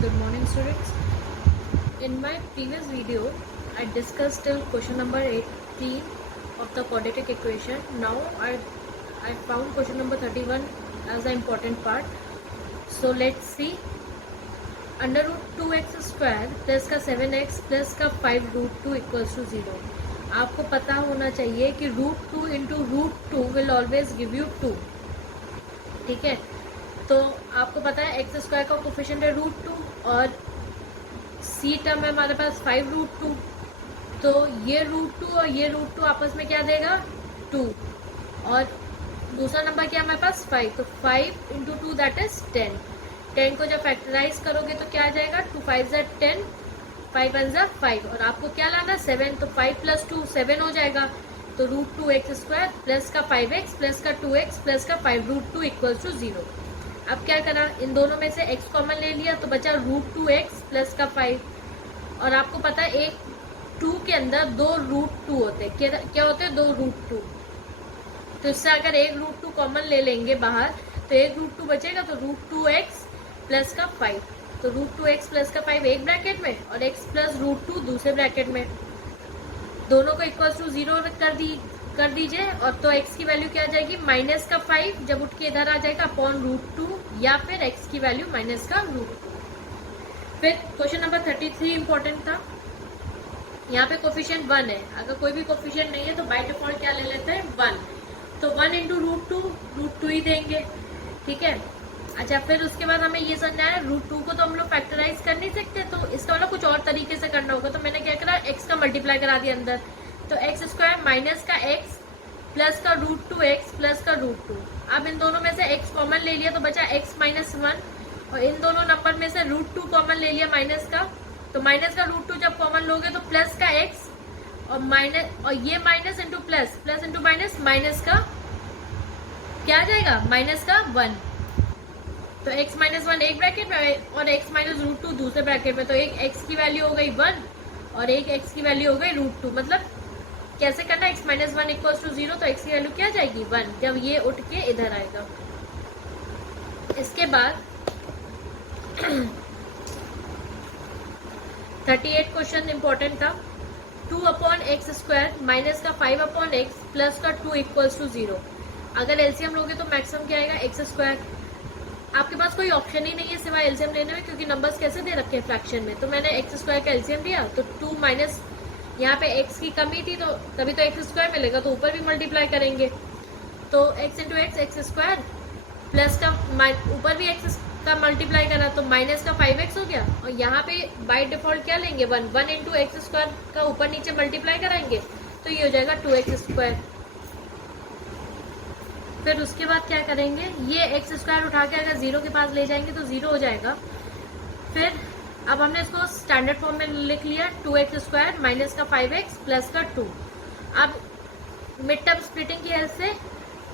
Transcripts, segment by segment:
Good morning, students. In my previous video, I discussed till question number 18 of the quadratic equation. Now I found question number 31 as the important part. So let's see. Under root 2x square plus का 7x plus का 5 root 2 equals to 0. आपको पता होना चाहिए कि root 2 into root 2 will always give you 2. ठीक है, तो आपको पता है एक्स स्क्वायर का कोफिशिएंट है रूट 2 और सी टर्म है हमारे पास 5 रूट 2. तो ये रूट 2 और ये रूट 2 आपस में क्या देगा 2 और दूसरा नंबर क्या है हमारे पास 5. तो 5 इंटू 2 दैट इज 10. 10 को जब फैक्टराइज करोगे तो क्या आ जाएगा 2 5 ज़ा 10, 5 1 ज़ा 5 और आपको क्या लाना 7. तो 5 प्लस 2 7 हो जाएगा. तो रूट 2 एक्स स्क्वायर प्लस का 5x प्लस का 2x प्लस का 5 रूट 2 इक्वल्स टू 0. अब क्या करा, इन दोनों में से x कॉमन ले लिया तो बचा रूट 2x प्लस का 5 और आपको पता है एक 2 के अंदर 2 रूट 2 होते हैं. क्या होते हैं 2 रूट 2. तो इससे अगर एक रूट 2 कॉमन ले लेंगे बाहर तो एक रूट 2 बचेगा. तो रूट 2x प्लस का 5. तो रूट 2x प्लस का 5 एक ब्रैकेट में और x प्लस रूट 2 दूसरे ब्रैकेट में. दोनों को इक्वल टू 0 कर दीजिए और तो x की वैल्यू क्या आ जाएगी माइनस का 5 जब उठ के इधर आ जाएगा अपॉन रूट 2 या फिर x की वैल्यू माइनस का रूट 2. फिर क्वेश्चन नंबर 33 इंपॉर्टेंट था. यहाँ पे कोफिशिएंट 1 है. अगर कोई भी कोफिशिएंट नहीं है तो बाय डिफॉल्ट क्या ले लेते हैं 1. तो 1 इंटू रूट 2 ही देंगे. ठीक है, अच्छा फिर उसके बाद हमें ये समझना है रूट 2 को तो हम लोग फैक्टराइज कर नहीं सकते तो इसका मतलब कुछ और तरीके से करना होगा. तो मैंने क्या करा x का मल्टीप्लाई करा दिया अंदर. तो एक्स स्क्वायर माइनस का x प्लस का रूट 2x प्लस का रूट 2. अब इन दोनों में से x कॉमन ले लिया तो बचा x माइनस 1 और इन दोनों नंबर में से रूट 2 कॉमन ले लिया माइनस का. तो माइनस का रूट 2 जब कॉमन लोगे तो प्लस का x और माइनस और ये minus into plus plus into minus minus का क्या आ जाएगा माइनस का 1. तो x माइनस 1 एक ब्रैकेट में और x माइनस रूट 2 दूसरे ब्रैकेट में. तो एक x की वैल्यू हो गई 1 और एक x की वैल्यू हो गई रूट 2. मतलब कैसे करना x माइनस 1 इक्वल्स टू 0. तो x की वैल्यू क्या आ जाएगी 1 जब ये उठ के इधर आएगा. इसके बाद 38 क्वेश्चन इंपॉर्टेंट था. 2 अपॉन एक्स स्क्वायर माइनस का 5 अपॉन एक्स प्लस का 2 इक्वल्स टू 0. अगर एलसीएम लोगे तो मैक्सिमम क्या आएगा एक्स स्क्वायर. आपके पास कोई ऑप्शन ही नहीं है सिवाय एलसीएम लेने में क्योंकि नंबर्स कैसे दे रखे हैं फ्रैक्शन में. तो मैंने एक्स स्क्वायर का एलसीएम लिया तो 2 माइनस यहाँ पे x की कमी थी तो तभी तो एक्स स्क्वायर मिलेगा तो ऊपर भी मल्टीप्लाई करेंगे. तो x into x square plus का ऊपर भी x का मल्टीप्लाई करना तो माइनस का 5x हो गया और यहाँ पे बाय डिफॉल्ट क्या लेंगे 1 इंटू एक्स स्क्वायर का ऊपर नीचे मल्टीप्लाई कराएंगे तो ये हो जाएगा 2x स्क्वायर. फिर उसके बाद क्या करेंगे ये एक्स स्क्वायर उठा के अगर 0 के पास ले जाएंगे तो 0 हो जाएगा. फिर अब हमने इसको स्टैंडर्ड फॉर्म में लिख लिया 2x स्क्वायर माइनस का 5x प्लस का 2. अब मिड टर्म स्प्लिटिंग की हेल्प से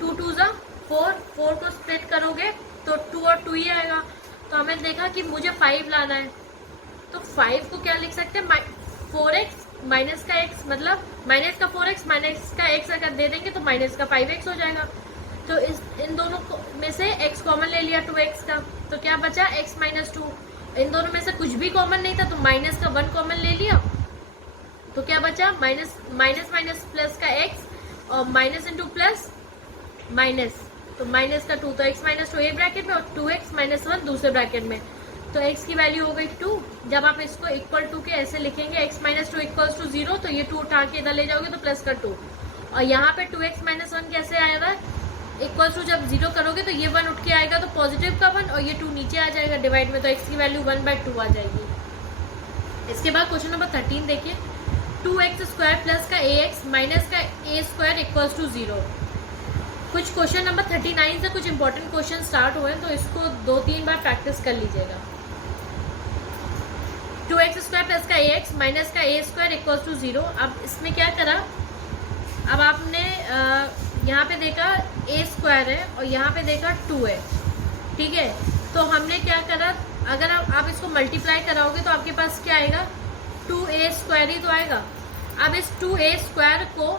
2 2 ज़ा 4 को स्प्लिट करोगे तो 2 और 2 ही आएगा. तो हमें देखा कि मुझे 5 लाना है तो 5 को क्या लिख सकते हैं 4x माइनस का x मतलब माइनस का 4x माइनस का x अगर दे देंगे तो माइनस का 5x हो जाएगा. तो इन दोनों में से x कॉमन ले लिया 2x का तो क्या बचा x माइनस 2. इन दोनों में से कुछ भी कॉमन नहीं था तो माइनस का 1 कॉमन ले लिया तो क्या बचा माइनस माइनस प्लस का x और माइनस इंटू प्लस माइनस तो माइनस का 2. तो x माइनस 2 एक ब्रैकेट में और 2x माइनस 1 दूसरे ब्रैकेट में. तो x की वैल्यू हो गई 2. जब आप इसको इक्वल टू के ऐसे लिखेंगे x माइनस 2 इक्वल्स टू 0 तो ये 2 उठा के इधर ले जाओगे तो प्लस का 2 और यहाँ पे 2x माइनस 1 कैसे आएगा इक्वल टू जब 0 करोगे तो ये 1 उठ के आएगा तो पॉजिटिव का 1 और ये 2 नीचे आ जाएगा डिवाइड में तो x की वैल्यू 1/2 आ जाएगी. इसके बाद क्वेश्चन नंबर 13 देखिए 2x स्क्वायर प्लस का ax माइनस का a स्क्वायर इक्वल्स टू 0. कुछ क्वेश्चन नंबर 39 से कुछ इंपॉर्टेंट क्वेश्चन स्टार्ट हुए तो इसको 2-3 बार प्रैक्टिस कर लीजिएगा. 2x स्क्वायर प्लस का ax माइनस का a स्क्वायर इक्वल्स टू 0. अब इसमें क्या करा, अब आपने यहाँ पे देखा a स्क्वायर है और यहाँ पे देखा 2 है. ठीक है, तो हमने क्या करा अगर आप इसको मल्टीप्लाई कराओगे तो आपके पास क्या आएगा 2a स्क्वायर ही तो आएगा. अब इस 2a स्क्वायर को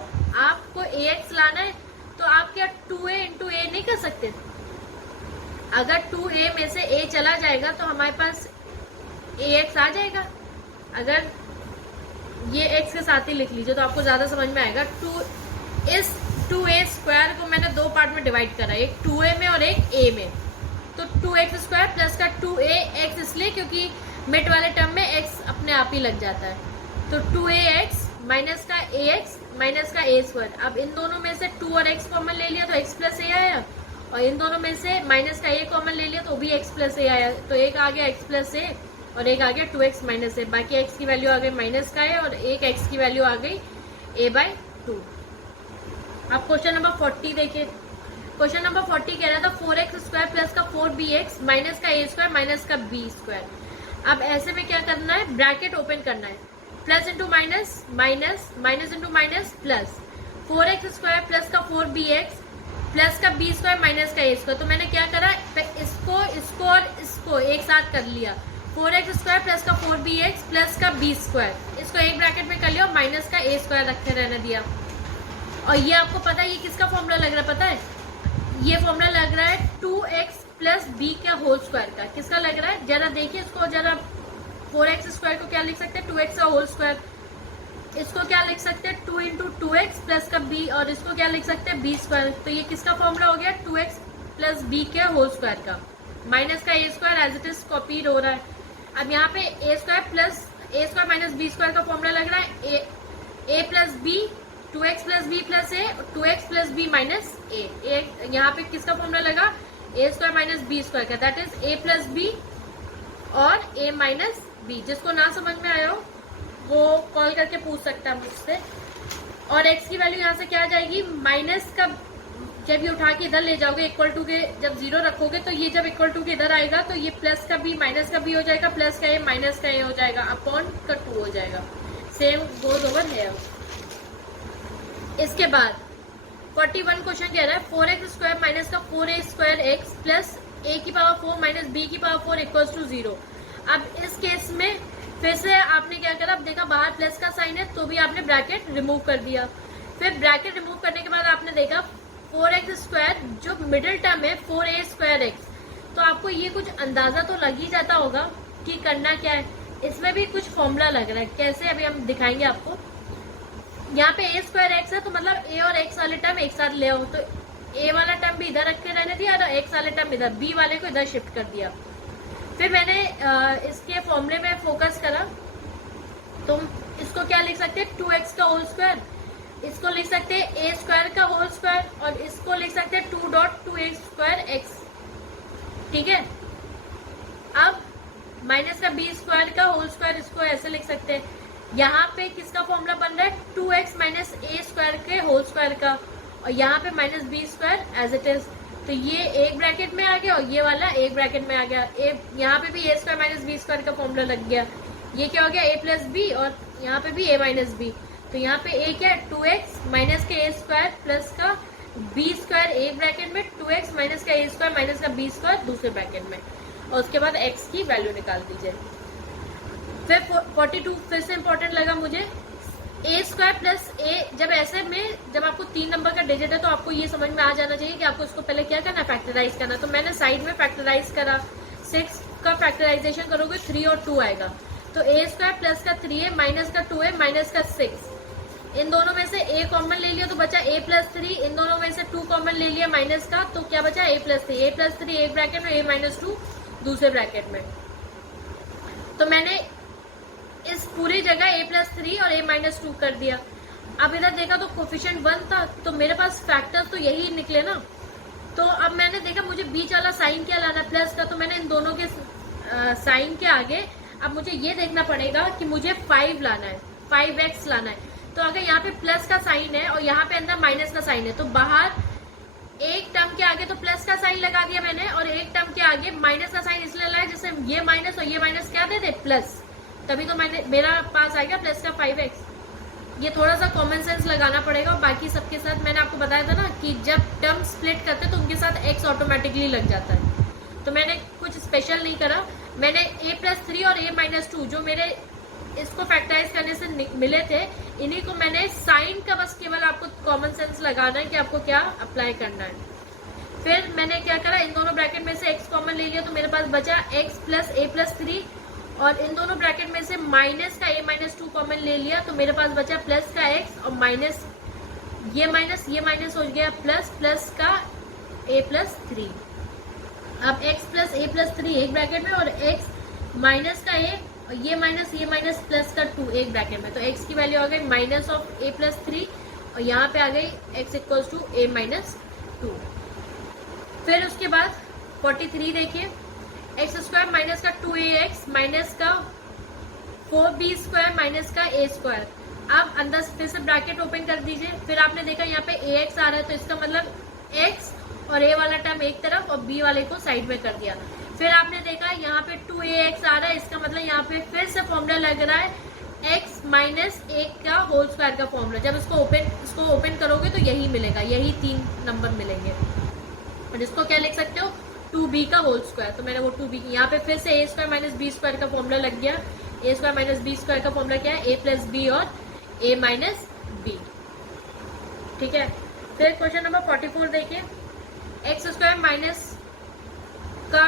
आपको ax लाना है तो आप क्या 2a इंटू a नहीं कर सकते. अगर 2a में से a चला जाएगा तो हमारे पास ए एक्स आ जाएगा। अगर ये एक्स के साथ ही लिख लीजिए तो आपको ज्यादा समझ में आएगा। इस 2a स्क्वायर को मैंने दो पार्ट में डिवाइड करा, एक 2a में और एक a में। तो 2x स्क्वायर प्लस का 2a x, इसलिए क्योंकि मिड वाले टर्म में x अपने आप ही लग जाता है। तो 2ax माइनस का ax माइनस का a स्क्वायर। अब इन दोनों में से 2 और x कॉमन ले लिया तो x प्लस a आया, और इन दोनों में से माइनस का a कॉमन ले लिया तो भी x प्लस a आया। तो एक आ गया x प्लस a और एक आ गया 2x माइनस a। बाकी x की वैल्यू आ गई माइनस का a और एक x की वैल्यू आ गई a/2। अब क्वेश्चन नंबर 40 देखिए। क्वेश्चन नंबर 40 कह रहा था 4x स्क्वायर प्लस का 4bx माइनस का a स्क्वायर माइनस का b स्क्वायर। अब ऐसे में क्या करना है, ब्रैकेट ओपन करना है, plus into minus minus minus into minus plus 4x square plus का 4bx प्लस का b स्क्वायर माइनस का a स्क्वायर। तो मैंने क्या करा, इसको इसको और इसको एक साथ कर लिया। 4x स्क्वायर प्लस का 4bx प्लस का b स्क्वायर, इसको एक ब्रैकेट में कर लिया और माइनस का a स्क्वायर रखे रहने दिया। और ये आपको पता है ये किसका फॉर्मूला लग रहा है, पता है? ये फॉर्मूला लग रहा है 2x प्लस बी का होल स्क्वायर का। किसका लग रहा है, जरा देखिए इसको जरा। 4x स्क्वायर को क्या लिख सकते हैं, 2x का होल स्क्वायर। इसको क्या लिख सकते हैं, 2 इंटू 2x प्लस का b, और इसको क्या लिख सकते हैं, b स्क्वायर। तो ये किसका फॉर्मूला हो गया, 2x प्लस b के होल स्क्वायर का। माइनस का a square as it is copied हो रहा है। अब यहाँ पे a square minus b square का फॉर्मूला लग रहा है a plus b, 2x plus B plus A, 2x plus B minus A. यहाँ पे किसका फॉर्मूला लगा, A square minus B square का, that is A plus B और ए माइनस बी। जिसको ना समझ में आया हो वो कॉल करके पूछ सकता है मुझसे। और x की वैल्यू यहाँ से क्या आ जाएगी, माइनस का जब ये उठा के इधर ले जाओगे इक्वल टू के, जब 0 रखोगे तो ये जब इक्वल टू के इधर आएगा तो ये प्लस का b माइनस का b हो जाएगा, प्लस का a माइनस का a हो जाएगा, अपॉन का 2 हो जाएगा। सेम गोज ओवर है। इसके बाद 41 क्वेश्चन कह रहा है 4x स्क्वायर माइनस का 4a square x plus a की पावर 4 माइनस b की पावर 4 इक्वल्स टू 0। अब इस केस में फिर से आपने क्या करा, अब देखा बाहर प्लस का साइन है तो भी आपने ब्रैकेट रिमूव कर दिया। फिर ब्रैकेट रिमूव करने के बाद आपने देखा 4x स्क्वायर जो मिडिल टर्म है 4a स्क्वायर x। तो आपको ये कुछ अंदाजा तो लग ही जाता होगा कि करना क्या है। इसमें भी कुछ फॉर्मूला लग रहा है, कैसे अभी हम दिखाएंगे आपको। यहाँ पे a स्क्वायर x है तो मतलब a और x वाले टर्म एक साथ ले आओ, तो a वाला टर्म भी इधर रखे रहने दिया और x वाले टर्म इधर, b वाले को इधर शिफ्ट कर दिया। फिर मैंने इसके फॉर्मूले में फोकस करा। तुम इसको क्या लिख सकते हैं, 2x का होल स्क्वायर, इसको लिख सकते हैं a स्क्वायर का होल स्क्वायर, और इसको लिख सकते हैं 2.2a स्क्वायर x। ठीक है। अब माइनस का b स्क्वायर का होल स्क्वायर, इसको ऐसे लिख सकते हैं। यहाँ पे किसका फॉर्मूला बन रहा है, 2x माइनस a स्क्वायर के होल स्क्वायर का, और यहाँ पे minus b square as it is. तो ये एक ब्रैकेट में आ गया और ये वाला एक ब्रैकेट में आ गया। यहाँ पे भी a square minus b square का फॉर्मूला लग गया। ये क्या हो गया, a प्लस बी, और यहाँ पे भी a माइनस बी। तो यहाँ पे a क्या है, 2x माइनस का a स्क्वायर प्लस का b स्क्वायर एक ब्रैकेट में, 2x माइनस का a स्क्वायर माइनस का b स्क्वायर दूसरे ब्रैकेट में, और उसके बाद x की वैल्यू निकाल दीजिए। फिर 42 फिर से इंपॉर्टेंट लगा मुझे, a स्क्वायर प्लस a। जब ऐसे में जब आपको 3 नंबर का डिजिट है तो आपको ये समझ में आ जाना चाहिए कि आपको इसको पहले क्या करना है, फैक्टराइज करना। तो मैंने साइड में फैक्टराइज करा, 6 का फैक्टराइजेशन करोगे 3 और 2 आएगा। तो a स्क्वायर प्लस का 3a माइनस का 2a माइनस का 6। इन दोनों में से a कॉमन ले लिया तो बचा a प्लस 3, इन दोनों में से 2 कॉमन ले लिया माइनस का, तो क्या बचा a प्लस 3। a प्लस 3 एक ब्रैकेट में, a माइनस 2 दूसरे ब्रैकेट में। तो मैंने इस पूरी जगह a प्लस 3 और a माइनस 2 कर दिया। अब इधर देखा तो कोफिशिएंट 1 था, तो मेरे पास फैक्टर्स तो यही निकले ना। तो अब मैंने देखा मुझे बीच वाला साइन क्या लाना है, प्लस का, तो मैंने इन दोनों के साइन के आगे अब मुझे ये देखना पड़ेगा कि मुझे 5 लाना है, 5x लाना है। तो अगर यहाँ पे प्लस का साइन है और यहाँ पे अंदर माइनस का साइन है, तो बाहर एक टर्म के आगे तो प्लस का साइन लगा दिया मैंने, और एक टर्म के आगे माइनस का साइन इसलिए लगाया जैसे ये माइनस और ये माइनस क्या दे दे, प्लस। तभी तो मेरा पास आएगा प्लस का 5x। ये थोड़ा सा कॉमन सेंस लगाना पड़ेगा। और बाकी सबके साथ मैंने आपको बताया था ना कि जब टर्म स्प्लिट करते हैं तो उनके साथ x ऑटोमेटिकली लग जाता है। तो मैंने कुछ स्पेशल नहीं करा, मैंने a प्लस 3 और a माइनस 2 जो मेरे इसको फैक्टराइज करने से मिले थे, इन्हीं को मैंने साइन का बस केवल आपको कॉमन सेंस लगाना है कि आपको क्या अप्लाई करना है। फिर मैंने क्या करा, इन दोनों ब्रैकेट में से x कॉमन ले लिया तो मेरे पास बचा x प्लस a प्लस 3 और इन दोनों ब्रैकेट में से माइनस का a माइनस 2 कॉमन ले लिया तो मेरे पास बचा प्लस का x और माइनस ये माइनस हो गया प्लस का a प्लस 3। अब x प्लस a प्लस 3 एक ब्रैकेट में और x माइनस का a और ये माइनस प्लस का 2 एक ब्रैकेट में, तो x की वैल्यू आ गई माइनस ऑफ a प्लस 3 और यहाँ पे आ गई x equals to a minus 2। फिर उसके बाद 43 देखिए, एक्स स्क्वायर माइनस का 2ax माइनस का 4b स्क्वायर माइनस का a स्क्वायर। अब अंदर फिर से ब्रैकेट ओपन कर दीजिए। फिर आपने देखा यहाँ पे ax आ रहा है तो इसका मतलब x और a वाला टर्म एक तरफ और b वाले को साइड में कर दिया। फिर आपने देखा यहाँ पे 2ax आ रहा है, इसका मतलब यहाँ पे फिर से फॉर्मूला लग रहा है x माइनस 1 का होल स्क्वायर का फॉर्मूला। जब इसको ओपन करोगे तो यही मिलेगा, यही 3 नंबर मिलेंगे और इसको क्या लिख सकते हो 2b का होल स्क्वायर। तो मैंने वो 2b यहाँ पे फिर से a square minus b square का फॉर्मूला लग गया। a square minus b square का फॉर्मूला क्या है a प्लस b और a माइनस b। ठीक है, फिर क्वेश्चन नंबर 44 देखिए, एक्स स्क्वायर माइनस का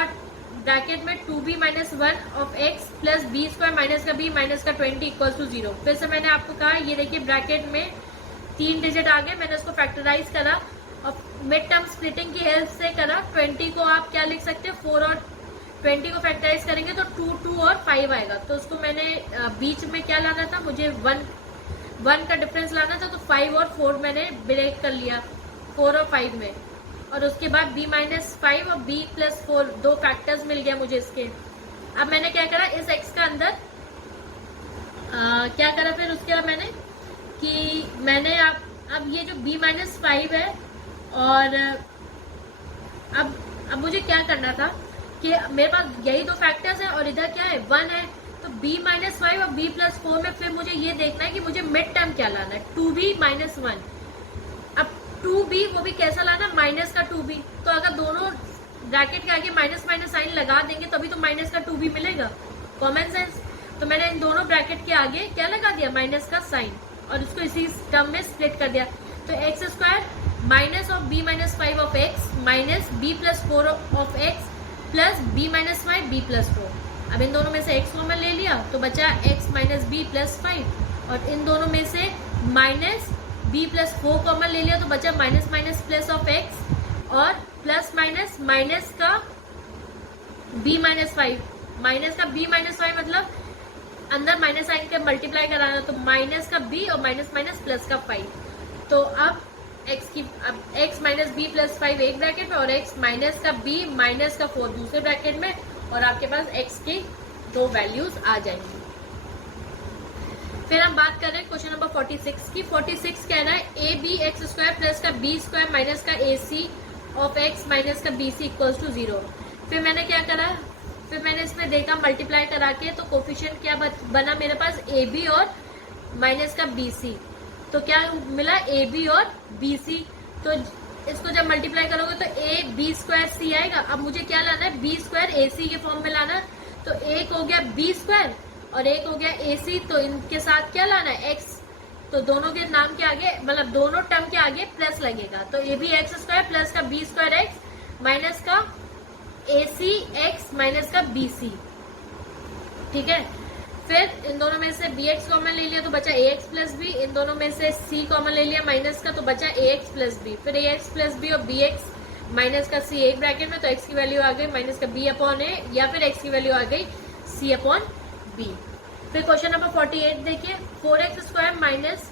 ब्रैकेट में 2b minus 1 of x plus b square minus का b माइनस का 20 इक्वल्स टू 0। फिर से मैंने आपको कहा ये देखिए ब्रैकेट में 3 डिजिट आ गए, मैंने उसको फैक्टराइज करा और मिड टर्म स्प्लिटिंग की हेल्प से करा। 20 को आप क्या लिख सकते हैं 4 और 20 को फैक्टराइज करेंगे तो 2 और 5 आएगा। तो उसको मैंने बीच में क्या लाना था, मुझे 1 का डिफरेंस लाना था, तो 5 और 4 मैंने ब्रेक कर लिया 4 और 5 में। और उसके बाद b माइनस 5 और b प्लस 4 दो फैक्टर्स मिल गया मुझे इसके। अब मैंने क्या करा इस x का अंदर क्या करा, फिर उसके बाद मैंने अब ये जो b माइनस 5 है और अब मुझे क्या करना था कि मेरे पास यही दो फैक्टर्स है और इधर क्या है 1 है, तो b माइनस 5 और b प्लस 4 में फिर मुझे ये देखना है कि मुझे मिड टर्म क्या लाना है 2b माइनस 1। अब 2b वो भी कैसा लाना, माइनस का 2b। तो अगर दोनों ब्रैकेट के आगे माइनस माइनस साइन लगा देंगे तभी तो माइनस का 2b मिलेगा, कॉमन सेंस। तो मैंने इन दोनों ब्रैकेट के आगे क्या लगा दिया, माइनस का साइन, और उसको इसी टर्म में स्प्लिट कर दिया। तो x square minus of b minus 5 of x minus b plus 4 of x plus b minus 5 b plus 4। अब इन दोनों में से x कॉमन ले लिया तो बचा x माइनस b प्लस 5 और इन दोनों में से माइनस b प्लस 4 कॉमन ले लिया तो बचा minus minus plus of x और प्लस माइनस माइनस का b माइनस 5, माइनस का b माइनस 5 मतलब अंदर माइनस साइन के मल्टीप्लाई कराना, तो माइनस का b और माइनस माइनस प्लस का 5। तो अब x माइनस b प्लस 5 एक ब्रैकेट में और x माइनस का b माइनस का 4 दूसरे ब्रैकेट में, और आपके पास x की दो वैल्यूज आ जाएंगी। फिर हम बात कर रहे हैं क्वेश्चन नंबर 46 की। 46 कह रहा है a b x square plus का b स्क्वायर माइनस का a c of x minus का बी सी इक्वल्स टू 0। फिर मैंने क्या करा, फिर मैंने इसमें देखा मल्टीप्लाई करा के तो कोफिशिएंट क्या बना मेरे पास ए बी और माइनस का बी सी। तो क्या मिला ए बी और बी सी। तो इसको जब मल्टीप्लाई करोगे तो ए बी स्क्वायर सी आएगा। अब मुझे क्या लाना है बी स्क्वायर ए सी के फॉर्म में लाना। तो एक हो गया बी स्क्वायर और एक हो गया ए सी, तो इनके साथ क्या लाना है एक्स। तो दोनों के नाम के आगे मतलब दोनों टर्म के आगे प्लस लगेगा। तो a b x square plus का बी स्क्वायर एक्स माइनस का ए सी एक्स माइनस का बी सी। ठीक है, फिर इन दोनों में से बी एक्स कॉमन ले लिया तो बचा ए एक्स प्लस बी। इन दोनों में से सी कॉमन ले लिया माइनस का तो बचा ए एक्स प्लस बी। फिर ए एक्स प्लस बी और बी एक्स माइनस का सी एक ब्रैकेट में, तो एक्स की वैल्यू आ गई माइनस का बी अपॉन ए, या फिर एक्स की वैल्यू आ गई सी अपॉन बी। फिर क्वेश्चन नंबर 48 देखिए, 4x square minus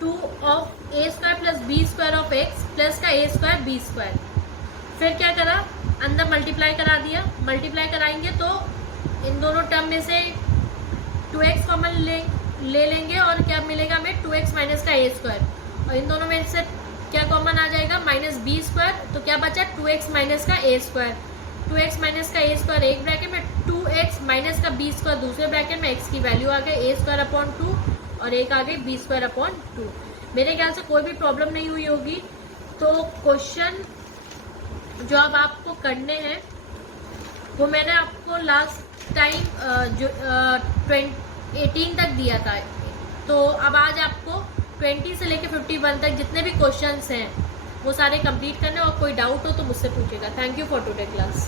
2 of a square plus b square of x plus का ए स्क्वायर बी स्क्वायर। फिर क्या करा, अंदर मल्टीप्लाई करा दिया। मल्टीप्लाई कराएंगे तो इन दोनों टर्म में से 2x कॉमन ले लेंगे और क्या मिलेगा हमें 2x माइनस का ए स्क्वायर, और इन दोनों में से क्या कॉमन आ जाएगा माइनस बी स्क्वायर। तो क्या बचा 2x माइनस का ए स्क्वायर। 2x माइनस का ए स्क्वायर एक ब्रैकेट में, 2x माइनस का बी स्क्वायर दूसरे ब्रैकेट में, x की वैल्यू आ गई ए स्क्वायर अपॉन 2 और एक आ गई बी स्क्वायर अपॉन 2। मेरे ख्याल से कोई भी प्रॉब्लम नहीं हुई होगी। तो क्वेश्चन जो अब आपको करने हैं वो मैंने आपको लास्ट टाइम जो 18 तक दिया था। तो अब आज आपको 20 से लेकर 51 तक जितने भी क्वेश्चंस हैं वो सारे कंप्लीट करने, और कोई डाउट हो तो मुझसे पूछेगा। Thank you for today class.